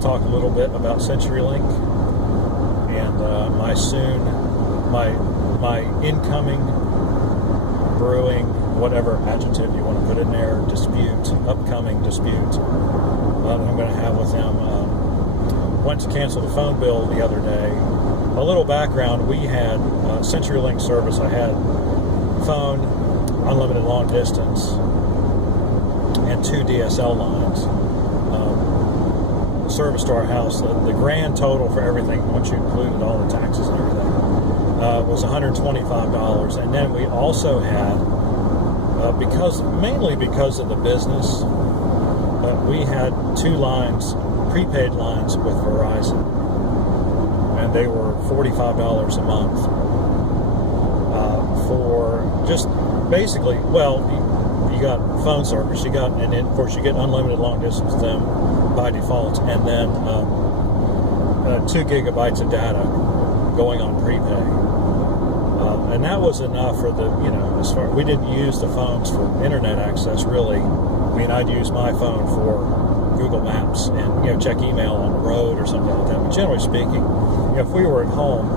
talk a little bit about CenturyLink and my incoming brewing, whatever adjective you want to put in there, upcoming dispute that I'm going to have with them. Went to cancel the phone bill the other day. A little background: we had CenturyLink service. I had phone, unlimited long distance, and 2 DSL lines. Service to our house. The grand total for everything, once you included all the taxes and everything, was $125. And then we also had, mainly because of the business, we had 2 lines, prepaid lines with Verizon, and they were $45 a month for just basically, well, you got phone service, and then of course you get unlimited long distance with them by default, and then 2 gigabytes of data going on prepay, and that was enough for we didn't use the phones for internet access really. I mean, I'd use my phone for Google Maps and check email on the road or something like that. But generally speaking, if we were at home,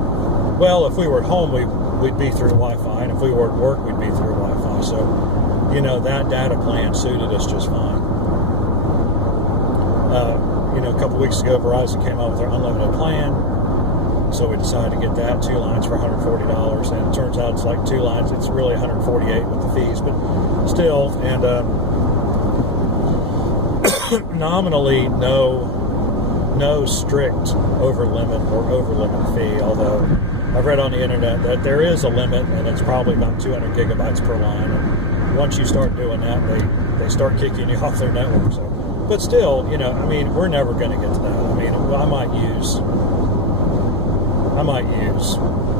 we'd be through Wi-Fi, and if we were at work, we'd be through Wi-Fi. So that data plan suited us just fine. A couple weeks ago, Verizon came out with their unlimited plan, so we decided to get that, 2 lines for $140, and it turns out it's like 2 lines, it's really $148 with the fees, but still, and nominally no strict over limit fee, although I've read on the internet that there is a limit, and it's probably about 200 gigabytes per line, and once you start doing that, they start kicking you off their network. So, but still, we're never going to get to that. I might use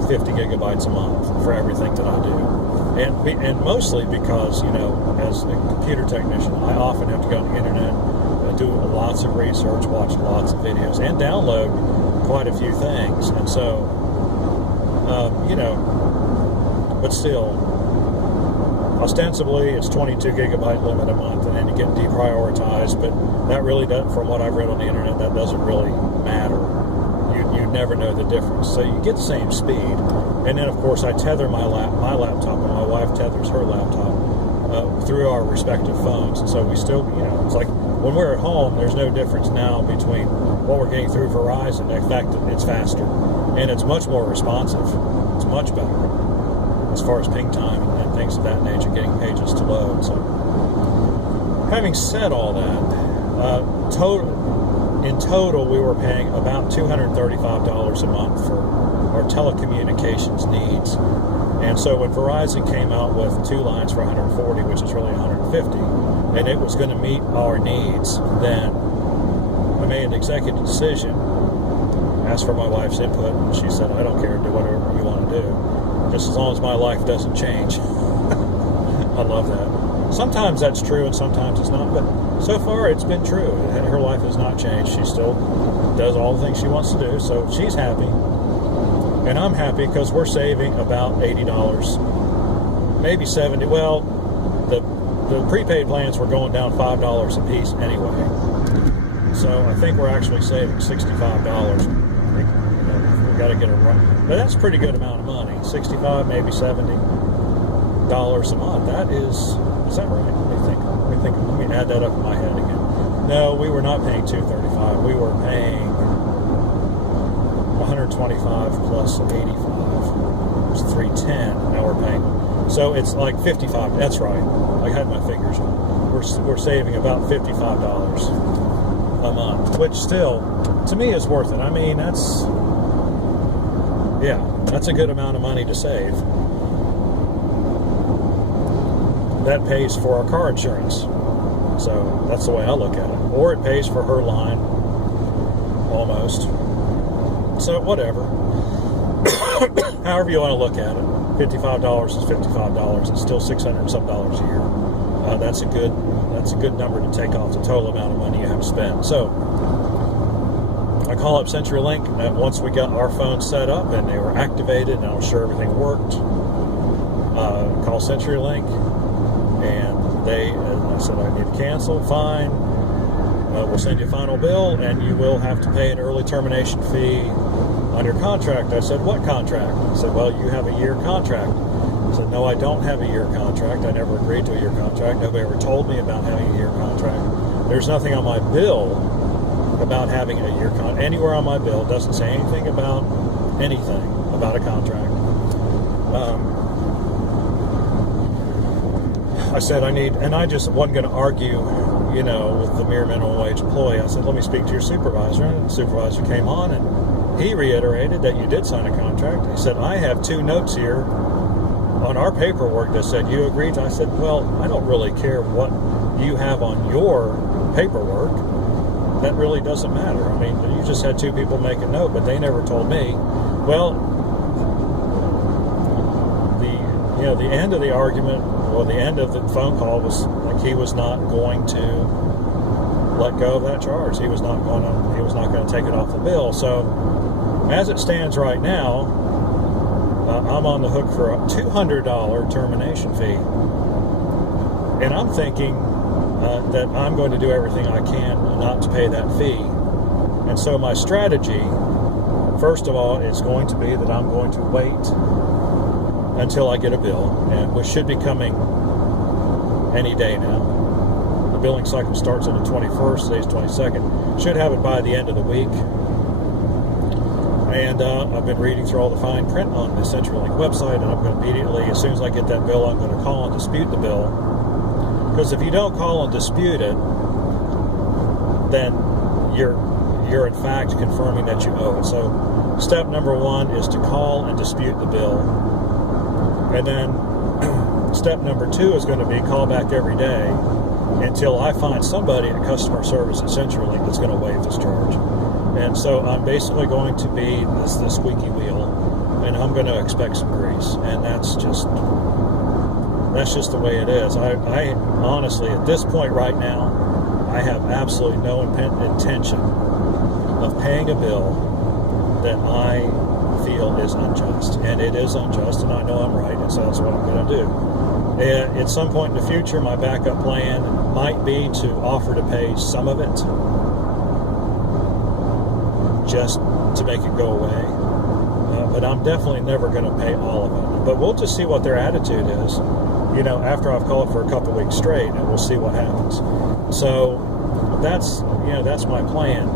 50 gigabytes a month for everything that I do, and mostly because as a computer technician, I often have to go on the internet, do lots of research, watch lots of videos, and download quite a few things, and so but still, ostensibly it's 22 gigabyte limit a month, and then you get deprioritized, but that really doesn't, from what I've read on the internet, that doesn't really matter. You never know the difference. So you get the same speed, and then of course I tether my laptop, and my wife tethers her laptop through our respective phones, and so we still, it's like when we're at home, there's no difference now between what we're getting through Verizon. In fact, it's faster, and it's much more responsive. It's much better as far as ping time and things of that nature, getting pages to load. So, having said all that, in total, we were paying about $235 a month for our telecommunications needs. And so when Verizon came out with 2 lines for $140, which is really $150, and it was going to meet our needs, then I made an executive decision, asked for my wife's input, and she said, I don't care, do whatever you want to do, just as long as my life doesn't change. I love that. Sometimes that's true and sometimes it's not, but so far it's been true. Her life has not changed. She still does all the things she wants to do, so she's happy. And I'm happy because we're saving about $80, maybe $70. Well, the prepaid plans were going down $5 a piece anyway. So I think we're actually saving $65. I think we got to get it right. But that's a pretty good amount of money. $65, maybe $70 a month. That is that right? Let me add that up in my head again. No, we were not paying $235. We were paying $125 plus $85. It's $310. Now we're paying. So it's like $55. That's right. I had my figures on. We're saving about $55 a month, which still, to me, is worth it. I mean, that's a good amount of money to save. That pays for our car insurance. So that's the way I look at it. Or it pays for her line, almost. So whatever. However you want to look at it. $55 is $55. It's still $600 and some dollars a year. That's a good number to take off the total amount of money you have to spend. So I call up CenturyLink once we got our phone set up and they were activated and I was sure everything worked. Call CenturyLink, and I said I need to cancel. Fine. we'll send you a final bill, and you will have to pay an early termination fee on your contract. I said, what contract? He said, well, you have a year contract. I said, no, I don't have a year contract. I never agreed to a year contract. Nobody ever told me about having a year contract. There's nothing on my bill about having a year contract. Anywhere on my bill doesn't say anything about a contract. I said I just wasn't going to argue, with the mere minimum wage employee. I said, let me speak to your supervisor. And the supervisor came on, and he reiterated that you did sign a contract. He said, I have 2 notes here on our paperwork that said you agreed to. I said, well, I don't really care what you have on your paperwork. That really doesn't matter. I mean, you just had 2 people make a note, but they never told me. Well, the end of the argument, the end of the phone call was like he was not going to let go of that charge. He was not going to take it off the bill. So, as it stands right now, I'm on the hook for a $200 termination fee, and I'm thinking that I'm going to do everything I can not to pay that fee. And so my strategy, first of all, is going to be that I'm going to wait until I get a bill, and which should be coming any day now. The billing cycle starts on the 21st, today's 22nd. Should have it by the end of the week. And I've been reading through all the fine print on the CenturyLink website, and I'm going to immediately, as soon as I get that bill, I'm going to call and dispute the bill. Because if you don't call and dispute it, then you're in fact confirming that you owe it. So step number 1 is to call and dispute the bill. And then step number 2 is going to be call back every day until I find somebody at customer service at CenturyLink that's going to waive this charge. And so I'm basically going to be the squeaky wheel, and I'm going to expect some grease. And that's just the way it is. I honestly, at this point right now, I have absolutely no intention of paying a bill that I feel is unjust. And it is unjust, and I know I'm right, and so that's what I'm going to do. At some point in the future, my backup plan might be to offer to pay some of it just to make it go away. But I'm definitely never going to pay all of it. But we'll just see what their attitude is, after I've called for a couple weeks straight, and we'll see what happens. So that's my plan.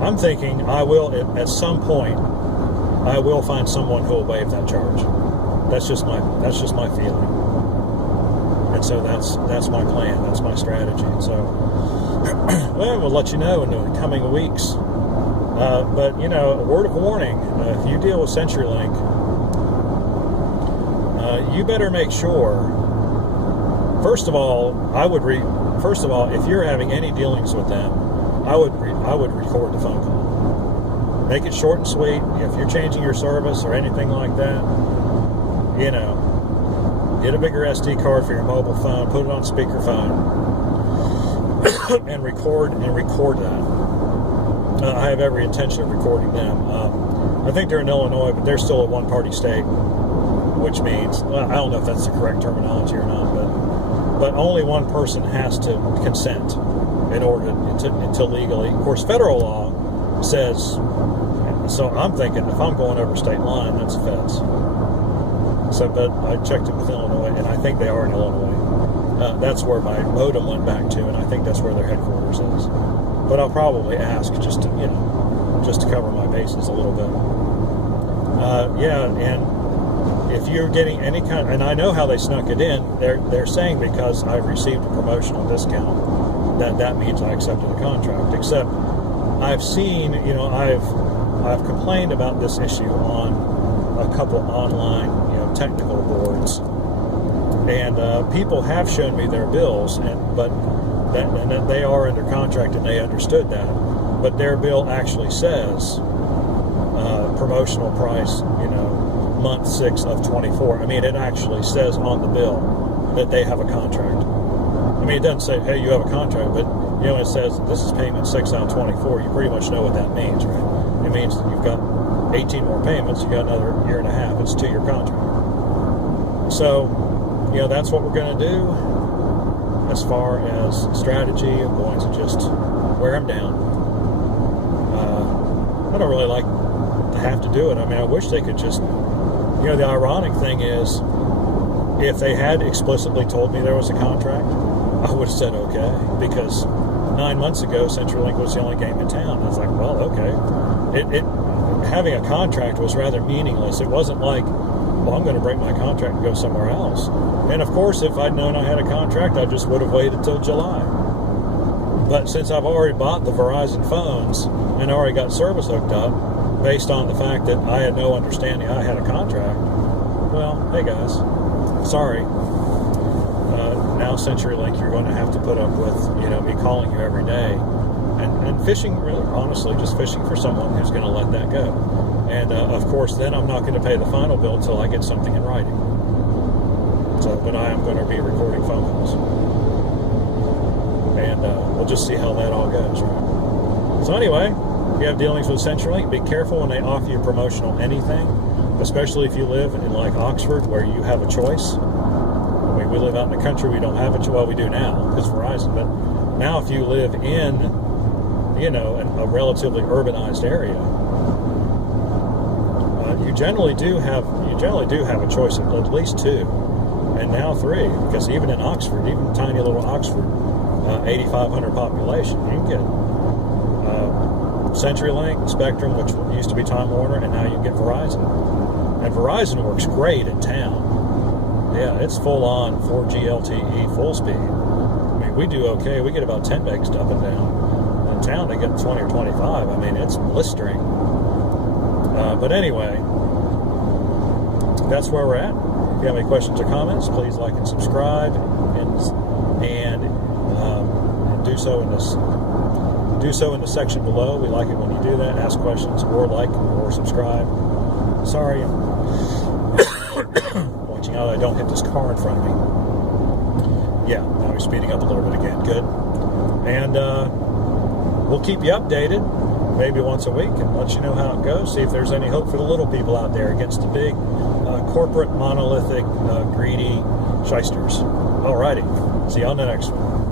I'm thinking I will, at some point, I will find someone who will waive that charge. That's just my feeling. And so that's my plan. That's my strategy. So, well, we'll let you know in the coming weeks. But a word of warning: if you deal with CenturyLink, you better make sure. First of all, if you're having any dealings with them, I would record the phone call. Make it short and sweet. If you're changing your service or anything like that, get a bigger SD card for your mobile phone, put it on speakerphone, and record that. I have every intention of recording them. I think they're in Illinois, but they're still a one-party state, which means, I don't know if that's the correct terminology or not, but only one person has to consent in order to legally. Of course, federal law says, so I'm thinking if I'm going over state line, that's feds. So, but I checked it with Illinois, and I think they are in Illinois. That's where my modem went back to, and I think that's where their headquarters is. But I'll probably ask just to cover my bases a little bit. And if you're getting any kind, and I know how they snuck it in, they're saying because I've received a promotional discount, that means I accepted a contract. Except I've seen, I've complained about this issue on a couple online, technical boards, and people have shown me their bills, but they are under contract and they understood that, but their bill actually says promotional price, month 6 of 24. I mean, it actually says on the bill that they have a contract. I mean, it doesn't say, hey, you have a contract, but it says this is payment 6 out of 24. You pretty much know what that means, right? It means you've got 18 more payments, you got another year and a half. It's a 2-year contract. So, that's what we're going to do. as far as strategy, I'm going to just wear them down. I don't really like to have to do it. I mean, I wish they could just, the ironic thing is, if they had explicitly told me there was a contract, I would have said okay, because 9 months ago, CenturyLink was the only game in town. I was like, well, okay. Having a contract was rather meaningless. It wasn't like, well, I'm going to break my contract and go somewhere else. And of course, if I'd known I had a contract, I just would have waited till July. But since I've already bought the Verizon phones and already got service hooked up, based on the fact that I had no understanding I had a contract, well, hey guys, sorry. Now CenturyLink, you're going to have to put up with, me calling you every day and fishing, really, honestly, just fishing for someone who's going to let that go. And of course, then I'm not going to pay the final bill until I get something in writing. So, but I am going to be recording phone calls, and we'll just see how that all goes. Right? So anyway, if you have dealings with CenturyLink, be careful when they offer you promotional anything, especially if you live in like Oxford, where you have a choice. We live out in the country, we don't have a choice. Well, we do now because Verizon, but now if you live in, a relatively urbanized area, you generally do have a choice of at least 2, and now 3, because even in Oxford, even tiny little Oxford, 8,500 population, you can get CenturyLink, Spectrum, which used to be Time Warner, and now you can get Verizon. And Verizon works great in town. Yeah, it's full-on 4G LTE full speed. I mean, we do okay. We get about 10 megs up and down. In town, they get 20 or 25. I mean, it's blistering. But anyway, that's where we're at. If you have any questions or comments, please like and subscribe, and do so in the section below. We like it when you do that. Ask questions, or like, or subscribe. Sorry. Watching out I don't hit this car in front of me. Yeah, now we're speeding up a little bit again. Good. And we'll keep you updated, maybe once a week, and let you know how it goes. See if there's any hope for the little people out there against the big corporate, monolithic, greedy shysters. Alrighty. See you on the next one.